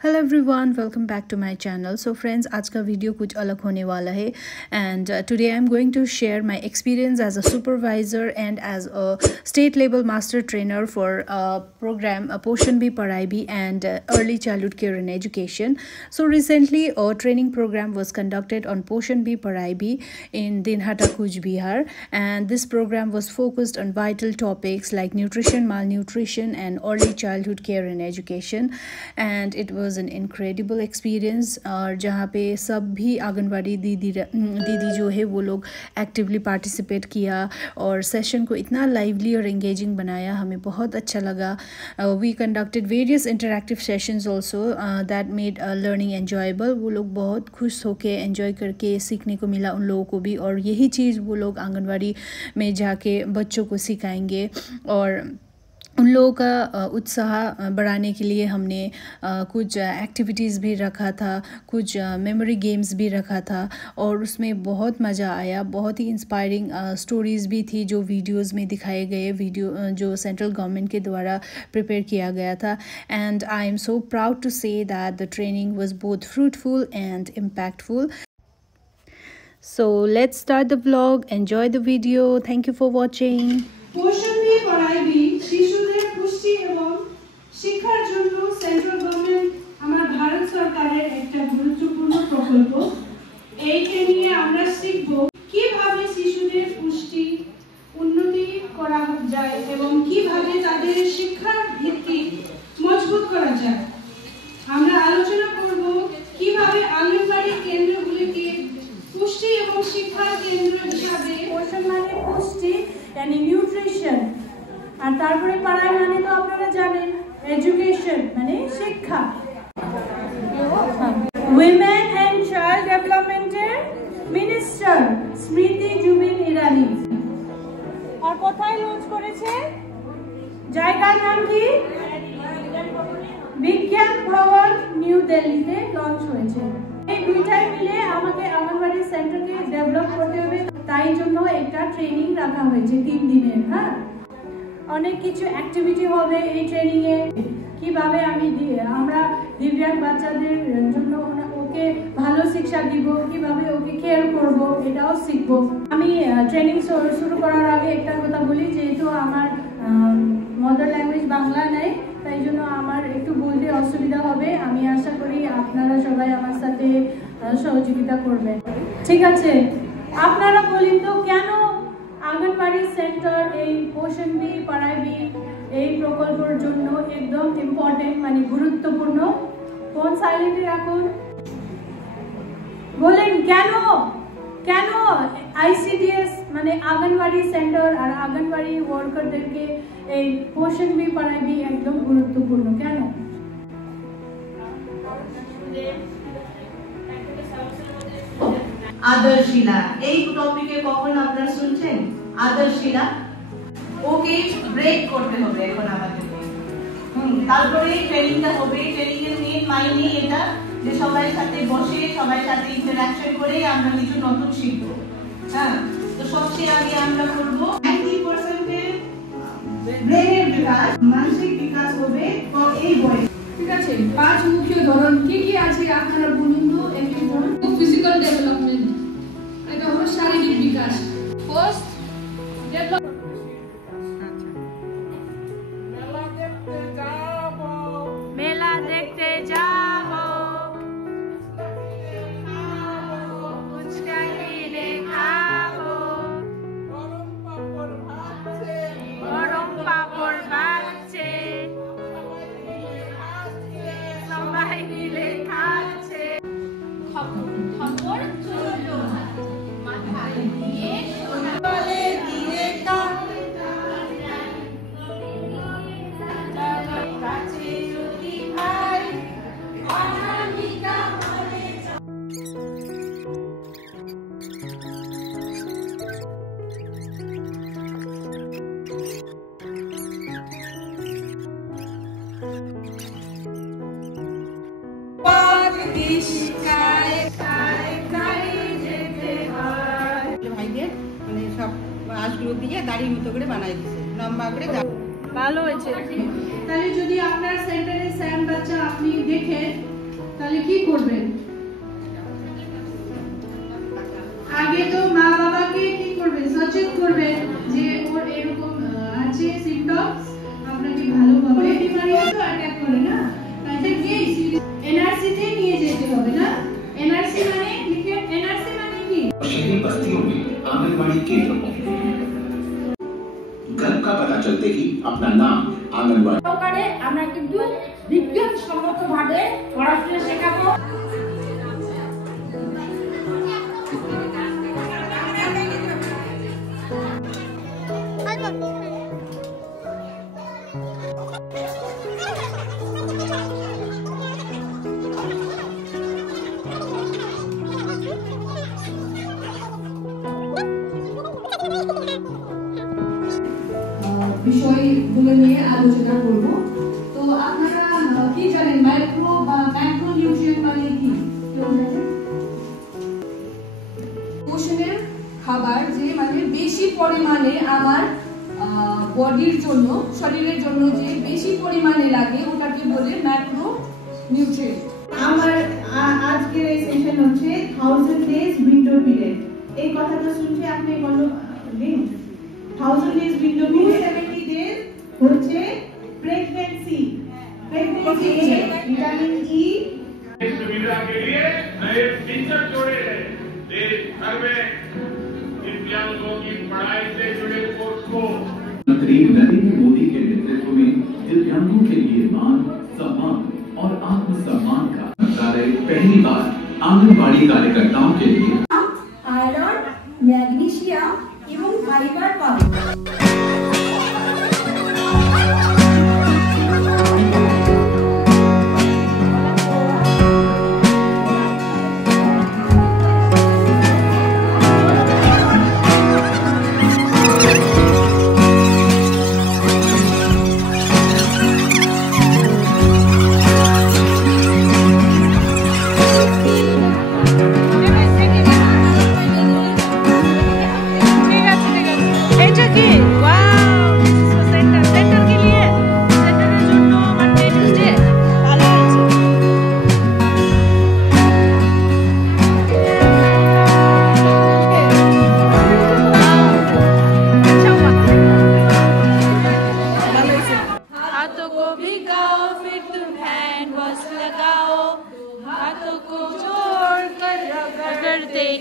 Hello everyone, welcome back to my channel. So friends, आज का video कुछ अलग होने वाला है and today I am going to share my experience as a supervisor and as a state level master trainer for program Poshan भी पढ़ाई भी and early childhood care and education. So recently a training program was conducted on Poshan Bhi Padhai Bhi in Dinhata, Kuch Bihar, and this program was focused on vital topics like nutrition, malnutrition and early childhood care and education, and it was an incredible experience. और जहाँ पे सब भी आंगनवाड़ी दीदी जो है वो लोग एक्टिवली पार्टिसिपेट किया और सेशन को इतना लाइवली और एंगेजिंग बनाया, हमें बहुत अच्छा लगा. We conducted various interactive sessions also that made learning enjoyable. वो लोग बहुत खुश होके एंजॉय करके सीखने को मिला उन लोगों को भी, और यही चीज़ वो लोग आंगनवाड़ी में जाके बच्चों को सिखाएंगे. और उन लोगों का उत्साह बढ़ाने के लिए हमने कुछ एक्टिविटीज़ भी रखा था, कुछ मेमोरी गेम्स भी रखा था, और उसमें बहुत मज़ा आया. बहुत ही इंस्पायरिंग स्टोरीज़ भी थी जो वीडियोस में दिखाए गए, वीडियो जो सेंट्रल गवर्नमेंट के द्वारा प्रिपेयर किया गया था. And I am so proud to say that the training was both fruitful and impactful. So let's start the vlog. Enjoy the video. Thank you for watching. পোষণ B পড়াই B শিশুদের পুষ্টি এবং শিক্ষার জন্য সেন্ট্রাল গভর্নমেন্ট আমার ভারত সরকারের একটা গুরুত্বপূর্ণ প্রকল্প. এইটা নিয়ে আমরা শিখব কিভাবে শিশুদের পুষ্টি উন্নতি করা যায় এবং কিভাবে তাদের শিক্ষার ভিত্তি মজবুত করা যায়. আমরা আলোচনা করব কিভাবে আঙ্গনবাড়ি কেন্দ্রগুলিকে পুষ্টি এবং শিক্ষার কেন্দ্র হিসাবে, পোষণ মানে পুষ্টি यानी न्यूट्रिशन, और तारपरे पढ़ाई माने तो आपनारा जानें एजुकेशन माने शिक्षा. Women and child डेवलपमेंटेर minister Smriti Zubin Irani और কোথায় লঞ্চ করেছে, জায়গার নাম কি, বিজ্ঞান ভবন নিউ দিল্লিতে লঞ্চ হয়েছে. এই দুইটাই মিলে আমাকে আঙ্গনবাড়ি সেন্টারকে ডেভেলপ করতে হবে, তাই জন্য একটা ট্রেনিং রাখা হয়েছে 3 দিনের. হ্যাঁ, অনেক কিছু অ্যাক্টিভিটি হবে এই ট্রেনিং এ. কিভাবে আমরা দিব্যাঙ্গ বাচ্চাদের জন্য ওকে ভালো শিক্ষা দিব, কিভাবে ওকে কেয়ার করব, এটাও শিখব. আমি ট্রেনিং শুরু করার আগে একটা কথা বলি, যেহেতু আমার মাদার ল্যাঙ্গুয়েজ বাংলা নেই, তাই জন্য আমার একটু বলতে অসুবিধা হবে. আমি আশা করি আপনারা সবাই আমার সাথে সহযোগিতা করবেন. ঠিক আছে, আপনারা বলেন তো কেন আঙ্গনবাড়ি সেন্টার এই পোষণ বি পড়াই বি এই প্রকল্পের জন্য একদম ইম্পর্টেন্ট মানে গুরুত্বপূর্ণ. ফোন সাইলেন্টে রাখুন, বলেন কেন কেন আইসিডিএস মানে আঙ্গনবাড়ি সেন্টার আর আঙ্গনবাড়ি ওয়ার্কারদেরকে এই পোষণ বি পড়াই বি একদম গুরুত্বপূর্ণ. কেন? আদর্শিলা এই টপিকে কখন আপনারা শুনছেন? আদর্শিলা ওকে ব্রেক করতে হবে এখন আমাদেরকে. তারপরে ট্রেনিংটা হবে. ট্রেনিং এর মেইন মাইনে এটা যে সবার সাথে বসে সবার সাথে ইন্টারঅ্যাকশন করে আমরা কিছু নতুন শিখব. হ্যাঁ, তো সবচেয়ে আগে আমরা করব 90% এর ব্রেনের বিকাশ, মানসিক বিকাশ হবে এই বয়সে. ঠিক আছে, 5 মুখ্য ধরন কি কি আছে আপনারা বলুন তো. একটু বলুন. ফিজিক্যাল ডেভেলপমেন্ট, এটা হলো শারীরিক বিকাশ. ফার্স্ট ডেভেলপ, মেলা দেখতে যাব, ফুচকা কিনে খাবো, গরম পাপড় ভাজছে, সবাই মিলে খাচ্ছে, খবর চললো মাথায় দিয়ে বলে দিয়ে কাছে যদি ভাই অনামিকা বলে. ভাইদের মানে সব আঁশগুলো দিয়ে দাড়ির মতো করে বানাই দিছে, লম্বা করে. ভালো হয়েছে। তাহলে যদি আপনার সেন্টারে স্যাম বাচ্চা আপনি দেখেন তাহলে কি করবেন? আগে তো মা বাবাকে কি করবেন? সচেতন করবেন যে ওর এরকম আছে সিম্পটমস, আপনাকে ভালোভাবে বিমারিও তো অ্যাটাক করে না, তাহলে কি এনআরসি তে নিয়ে যেতে হবে না? एनआरसी माने लिखे, एनआरसी माने की शहरी बस्तियों में आंगनबाड़ी केंद्र पहुंचे। घर का पता चलते ही अपना नाम आंगनबाड़ी সরকারে আমরা কিন্তু বিজ্ঞানসম্মতভাবে পড়াশোনা শেখাবো। বিষয়গুলো নিয়ে আলোচনা করব। তো আপনারা কি জানেন মাইক্রো বা ম্যাক্রো নিউট্রিয়েন্ট মানে কি? পোষণের খাবার যে মানে বেশি পরিমাণে আমার বডির জন্য, শরীরের জন্য যে বেশি পরিমাণে লাগে ওটাকে বলে ম্যাক্রো নিউট্রিয়েন্ট। আমার আজকের এই সেশন হচ্ছে 1000 ডেজ উইন্ডো পিরিয়ড। এই কথাটা শুনছে আপনি বলো দিন 1000 ডেজ উইন্ডো পিরিয়ড 70 ডেজ হচ্ছে प्रेगनेंसी। प्रेगनेंसी विटामिन ई इस सुविधा के लिए नए फीचर जोड़े हैं। देश भर में दिव्यांगों की पढ़ाई से जुड़े कोर्स को मंत्री नरेंद्र मोदी के नेतृत्व में दिव्यांगों के लिए मान, सम्मान और आत्मसम्मान का मंत्रालय पहली बार आंगनबाड़ी कार्यकर्ताओं के लिए आयरन, मैग्नीशियम एवं फाइबर पाবে।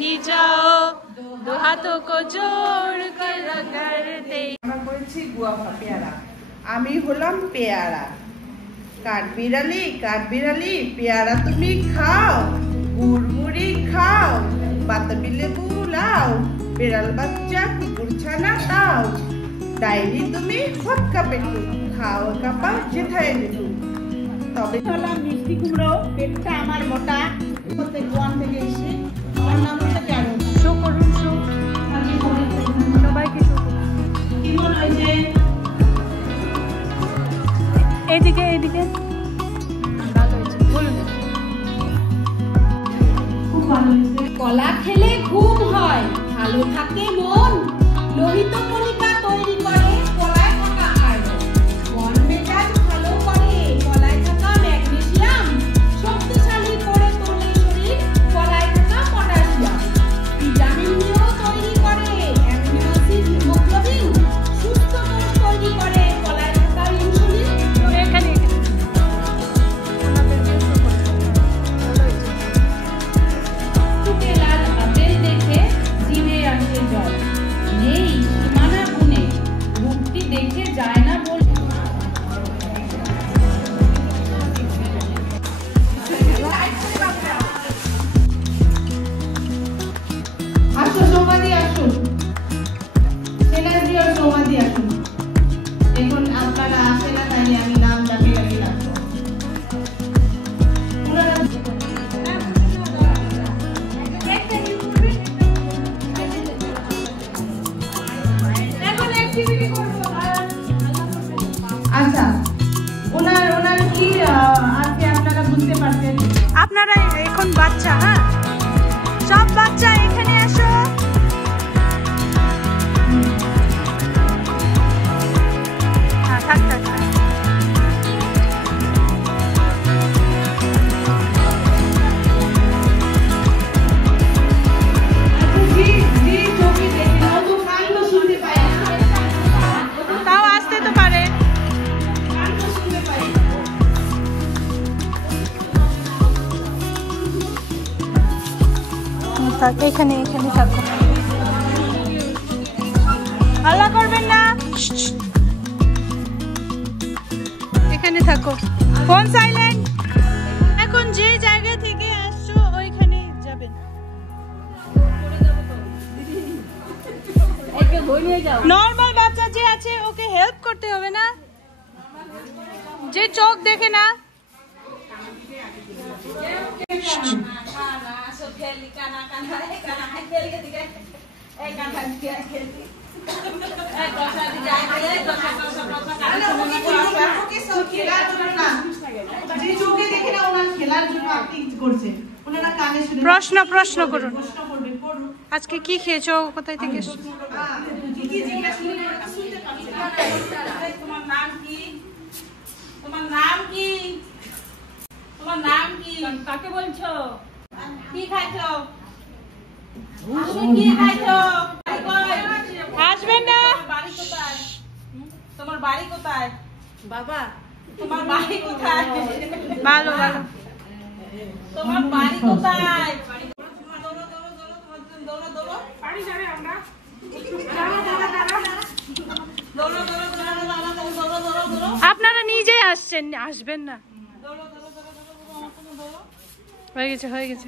ही जाओ, दो हाथों को जोड़ कर रगड़ते। আমরা বলছি গুয়াভা পেয়ারা, আমি হলাম পেয়ারা। কাঠবিড়ালি পেয়ারা তুমি খাও, গুড়গুড়ি খাও, বাতাবি লেবু লাও, বিড়াল বাচ্চা কুকুর ছানা দাও, ডাইরি তুমি হটকা পেটু, খাও কাপা যেথায় যেটু। তবে হলাম মিষ্টি কুমড়ো, পেটটা আমার মোটা, প্রত্যেক গোয়ান থেকে এসে আমার নাম হচ্ছে কেন শো করুন, শো আমি সবাইকে শো করুন। কি মনে হয়েছে? এদিকে এদিকে ভালো হয়েছে, বলুন। খুব ভালো হয়েছে। কলা খেলে ঘুম হয়, ভালো থাকে মন, লোহিত কণিকা তৈরি করে কলায় থাকা আয়রন, মন মেজাজ ভালো করে কলায় থাকা ম্যাগনেসিয়াম, শক্তিশালী করে তোলে শরীর কলায় থাকা পটাশিয়াম, ভিটামিন ইও তৈরি করে অ্যামিনো অ্যাসিড হিমোগ্লোবিন, সুস্থ কোষ তৈরি করে কলায় থাকা ইনসুলিন। এখানে ওনাদেরকে শো করুন, ভালো হয়েছে। টুকে লাল আপেল দেখে জিভে আসে জল, নেই সীমানা গুণে, রূপটি দেখে যায় না বল। আসো সমাধি আসুন, সেনাজি আর সমাধি আসুন। এখন আপনারা আসে না তাই আমি নাম ডাকি ডাকি রাখবো। আচ্ছা, ওনার কি আজকে আপনারা বুঝতে পারছেন? আপনারা এখন বাচ্চা, হ্যাঁ সব বাচ্চা এখানে আসো। হ্যাঁ থাক। থাক, এখানে এখানে থাকো, হাল্লা করবেন না, এখানে থাকো, ফোন সাইলেন্ট। এখন যে জায়গা থেকে আসছো ওইখানে যাবেন। নর্মাল বাচ্চা যে আছে ওকে হেল্প করতে হবে না, যে চোখ দেখে না। প্রশ্ন প্রশ্ন করুন, আজকে কি খেয়েছো, কোথায় থেকে? তোমার নাম কি? তোমার নাম কি? তোমার নাম কি? কাকে বলছো? কি খাইছো? কি খাইছো? আসবেন না। বাড়ি কোথায়? তোমার বাড়ি কোথায়? বাবা তোমার বাড়ি কোথায়? ভালো ভালো। তোমার বাড়ি কোথায়? আপনারা নিজেই আসছেন, আসবেন না। হয়ে গেছে হয়ে গেছে।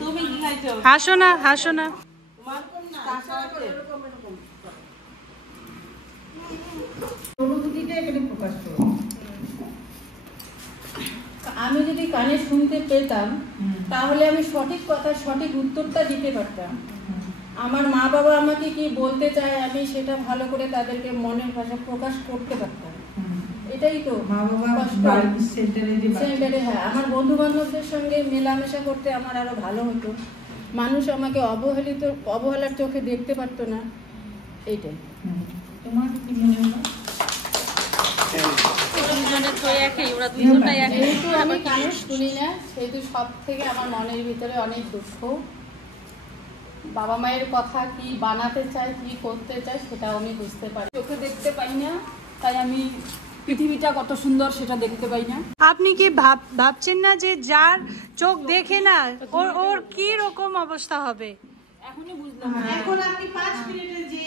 তুমি কি খাইছো? হাসো না হাসো না। আমি যদি কানে শুনতে পেতাম তাহলে আমি সঠিক কথা সঠিক উত্তরটা দিতে পারতাম। আমার মা বাবা আমাকে কি বলতে চায় আমি সেটা ভালো করে তাদেরকে মনের ভাষা প্রকাশ করতে পারতাম। এটাই তো মা বাবা সেন্টারে। হ্যাঁ, আমার বন্ধু বান্ধবদের সঙ্গে মেলামেশা করতে আমার আরো ভালো হতো, মানুষ আমাকে অবহেলার চোখে দেখতে পারতো না। এইটাই। তোমার কি মনে হয়? যেহেতু আমি কানে শুনি না সেহেতু সব থেকে আমার মনের ভিতরে অনেক দুঃখ। বাবা মায়ের কথা কি বানাতে চায়, কি করতে চায় সেটাও আমি বুঝতে পারি। চোখে দেখতে পাই না, তাই আমি পৃথিবীটা কত সুন্দর সেটা দেখতে পাই না। আপনি কি ভাবছেন না যে যার চোখ দেখে না ওর কি রকম অবস্থা হবে? এখনই বুঝলাম। এখন আপনি 5 মিনিটের যে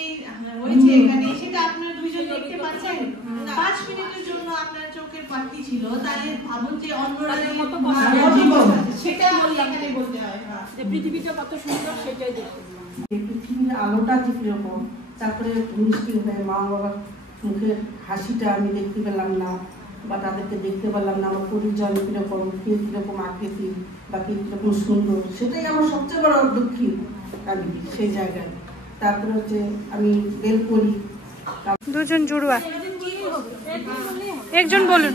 হয়েছে এখানে সেটা আপনারা দুইজন দেখতে পাচ্ছেন। 5 মিনিটের জন্য আপনার চোখের পাত্তি ছিল, তাহলে ভাবুন যে অন্যরা কত সেটা এখানে বলতে হয় যে পৃথিবীটা কত সুন্দর সেটাই দেখতে পেলাম। পৃথিবীর আলোটা যে কিরকম, তারপরে মিষ্টি হয়ে মা বাবার মুখের হাসিটা আমি দেখতে পেলাম না, বা তাদেরকে দেখতে পেলাম না। আমার পরিজন কিরকম, কে কিরকম আকৃতি বা কে কিরকম সুন্দর, সেটাই আমার সবচেয়ে বড় দুঃখী আমি সেই জায়গায়। তারপরে হচ্ছে আমি বেল করি। দুজন জুড়ুয়া, একজন বলুন।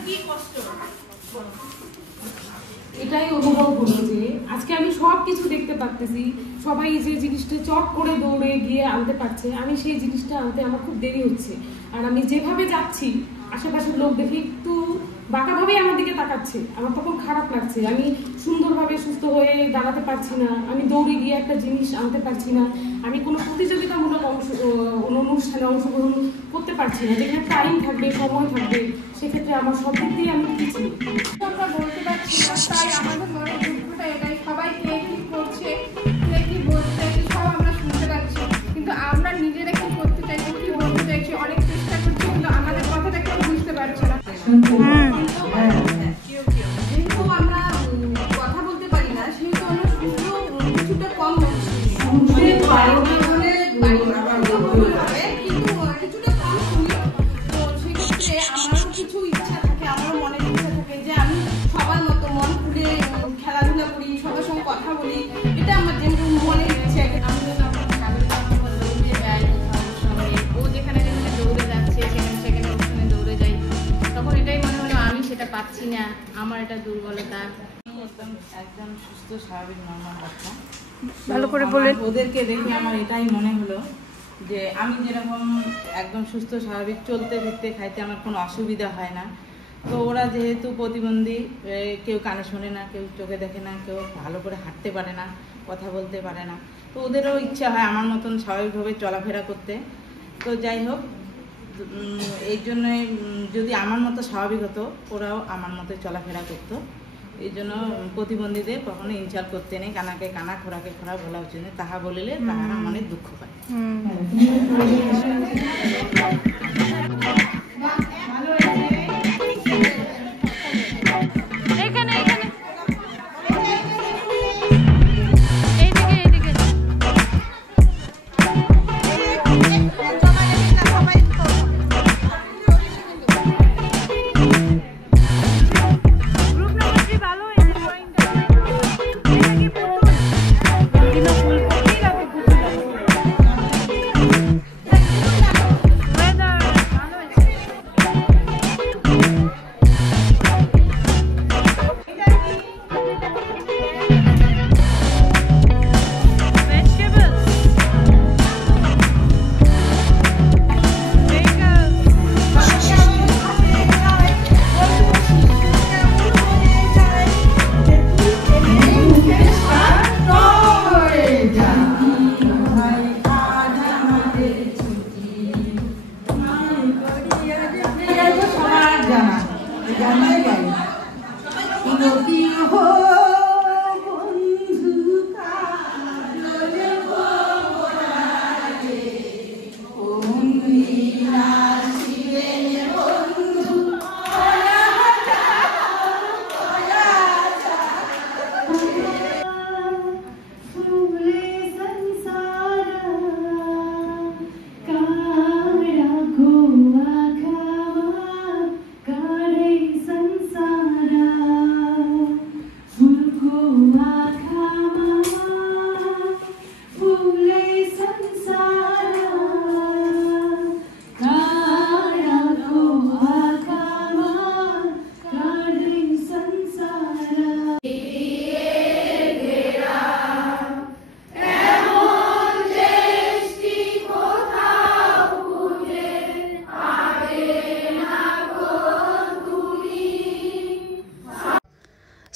এটাই অনুভব হলো যে আজকে আমি সব কিছু দেখতে পারতেছি, সবাই যে জিনিসটা চট করে দৌড়ে গিয়ে আনতে পারছে, আমি সেই জিনিসটা আনতে আমার খুব দেরি হচ্ছে। আর আমি যেভাবে যাচ্ছি আশেপাশের লোক দেখে একটু বাঁকাভাবেই আমার দিকে তাকাচ্ছে, আমার তখন খারাপ লাগছে। আমি সুন্দরভাবে সুস্থ হয়ে দাঁড়াতে পারছি না, আমি দৌড়ে গিয়ে একটা জিনিস আনতে পারছি না, আমি কোনো প্রতিযোগিতামূলক অনুষ্ঠানে অংশগ্রহণ করতে পারছি না, যেখানে টাইম থাকবে, সময় থাকবে, সেক্ষেত্রে আমার সব দিক দিয়ে আমি পিছিয়ে। আমরা বলতে পারছি না, তাই আমাদের মনের দুঃখটা এটাই। সবাই কে কি করছে, কে কি বলতে চাইছে সব আমরা শুনতে পাচ্ছি, কিন্তু আমরা নিজেরা কি করতে চাইছি, কি বলতে চাইছি, অনেক চেষ্টা করছি, কিন্তু আমাদের কথাটা কেউ বুঝতে পারছে না। যেহেতু আমরা কথা বলতে পারি না সেহেতু আমরা শুনতেও কিছুটা কম হচ্ছে, কিন্তু কিছুটা কম শুনি। তো সেক্ষেত্রে আমারও কিছু ইচ্ছা থাকে, আমারও মনের ইচ্ছা থাকে যে আমি সবার মতো মন খুলে খেলাধুলা করি, সবার সঙ্গে কথা বলি, এটা আমার যেহেতু মনের ইচ্ছে। আমি যখন দৌড়ে যাই সঙ্গে, ও যেখানে যেখানে দৌড়ে যাচ্ছে সেখানে ওখানে দৌড়ে যাই, তখন এটাই মনে হলো আমি সেটা পাচ্ছি না, আমার এটা দুর্বলতা। একদম সুস্থ স্বাভাবিক নরমাল বাচ্চা। ভালো করে বলেন। ওদেরকে দেখে আমার এটাই মনে হলো যে আমি যেরকম একদম সুস্থ স্বাভাবিক চলতে ফিরতে খাইতে আমার কোনো অসুবিধা হয় না, তো ওরা যেহেতু প্রতিবন্ধী, কেউ কানে শোনে না, কেউ চোখে দেখে না, কেউ ভালো করে হাঁটতে পারে না, কথা বলতে পারে না, তো ওদেরও ইচ্ছা হয় আমার মতন স্বাভাবিকভাবে চলাফেরা করতে। তো যাই হোক, এই জন্যই যদি আমার মতো স্বাভাবিক হতো ওরাও আমার মতো চলাফেরা করতো। এই জন্য প্রতিবন্ধীদের কখনো ইনসাল্ট করতে নেই, কানাকে কানা খোরাকে খোরা বলা উচিত নেই, তাহা বলিলে তাহারা মনে দুঃখ পায়।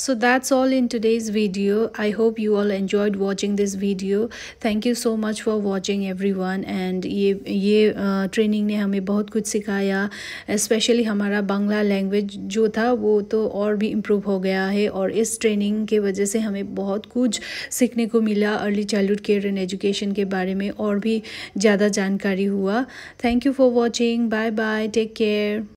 So that's all in today's video. I hope you all enjoyed watching this video. Thank you so much for watching everyone. And ये ट्रेनिंग ने हमें बहुत कुछ सिखाया, स्पेशली हमारा बांग्ला लैंग्वेज जो था वो तो और भी इम्प्रूव हो गया है, और इस ट्रेनिंग के वजह से हमें बहुत कुछ सीखने को मिला। Early childhood care and education के बारे में और भी ज़्यादा जानकारी हुआ। Thank you for watching. Bye bye, take care.